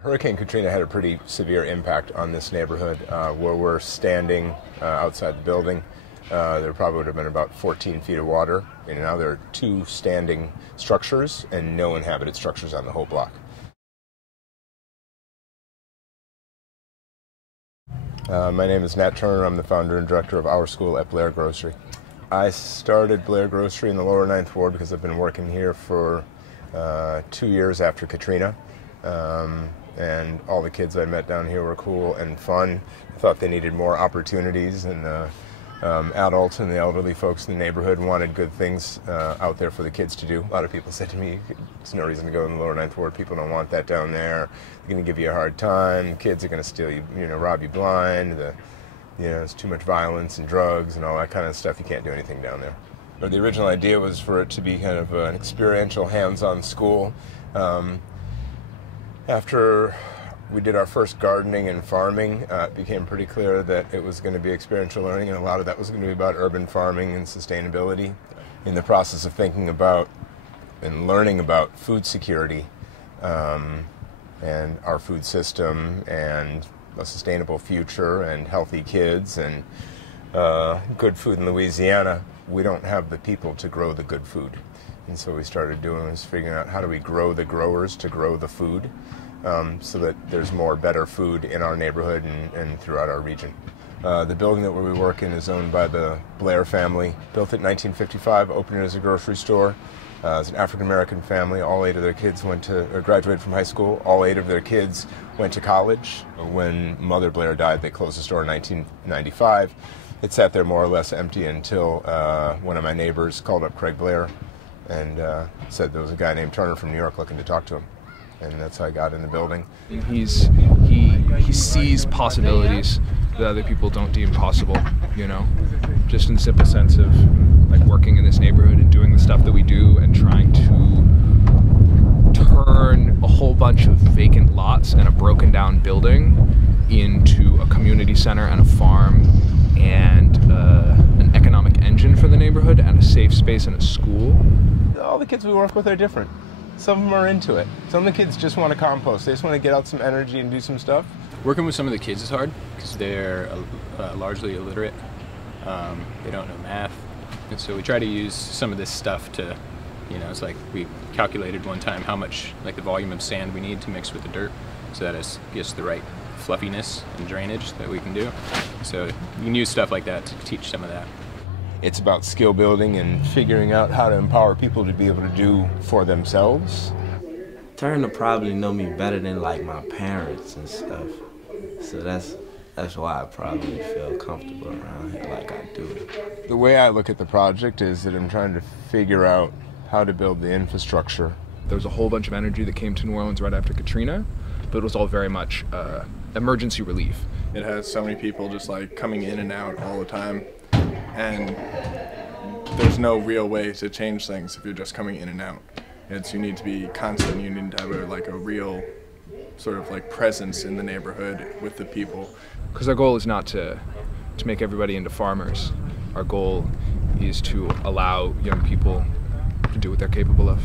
Hurricane Katrina had a pretty severe impact on this neighborhood. Where we're standing outside the building, there probably would have been about 14 feet of water. And now there are 2 standing structures and no inhabited structures on the whole block. My name is Nat Turner. I'm the founder and director of our school at Blair Grocery. I started Blair Grocery in the lower 9th Ward because I've been working here for 2 years after Katrina. And all the kids I met down here were cool and fun. I thought they needed more opportunities, and the adults and the elderly folks in the neighborhood wanted good things out there for the kids to do. A lot of people said to me, there's no reason to go in the lower 9th Ward. People don't want that down there. They're going to give you a hard time. Kids are going to steal you, rob you blind. There's too much violence and drugs and all that kind of stuff. You can't do anything down there. But the original idea was for it to be kind of an experiential, hands-on school. After we did our first gardening and farming, it became pretty clear that it was going to be experiential learning, and a lot of that was going to be about urban farming and sustainability. In the process of thinking about and learning about food security and our food system and a sustainable future and healthy kids and good food in Louisiana, we don't have the people to grow the good food. And so what we started doing was figuring out how do we grow the growers to grow the food so that there's more better food in our neighborhood and throughout our region. The building that we work in is owned by the Blair family. Built it in 1955, opened it as a grocery store. It's an African-American family. All 8 of their kids graduated from high school. All 8 of their kids went to college. When Mother Blair died, they closed the store in 1995. It sat there more or less empty until one of my neighbors called up Craig Blair and said there was a guy named Turner from New York looking to talk to him. And that's how I got in the building. He sees possibilities that other people don't deem possible, just in the simple sense of like working in this neighborhood and doing the stuff that we do and trying to turn a whole bunch of vacant lots and a broken down building into a community center and a farm and an economic engine for the neighborhood and a safe space and a school. All the kids we work with are different. Some of them are into it. Some of the kids just want to compost. They just want to get out some energy and do some stuff. Working with some of the kids is hard because they're largely illiterate. They don't know math. And so we try to use some of this stuff to, it's like we calculated one time how much, like the volume of sand we need to mix with the dirt so that it gets the right fluffiness and drainage that we can do. So you can use stuff like that to teach some of that. It's about skill building and figuring out how to empower people to be able to do for themselves. Turner probably know me better than like my parents and stuff. So that's why I probably feel comfortable around here like I do. The way I look at the project is that I'm trying to figure out how to build the infrastructure. There was a whole bunch of energy that came to New Orleans right after Katrina, but it was all very much emergency relief. It has so many people just like coming in and out all the time. And there's no real way to change things if you're just coming in and out. You need to be constant. You need to have a real sort of like presence in the neighborhood with the people. Because our goal is not to make everybody into farmers. Our goal is to allow young people to do what they're capable of.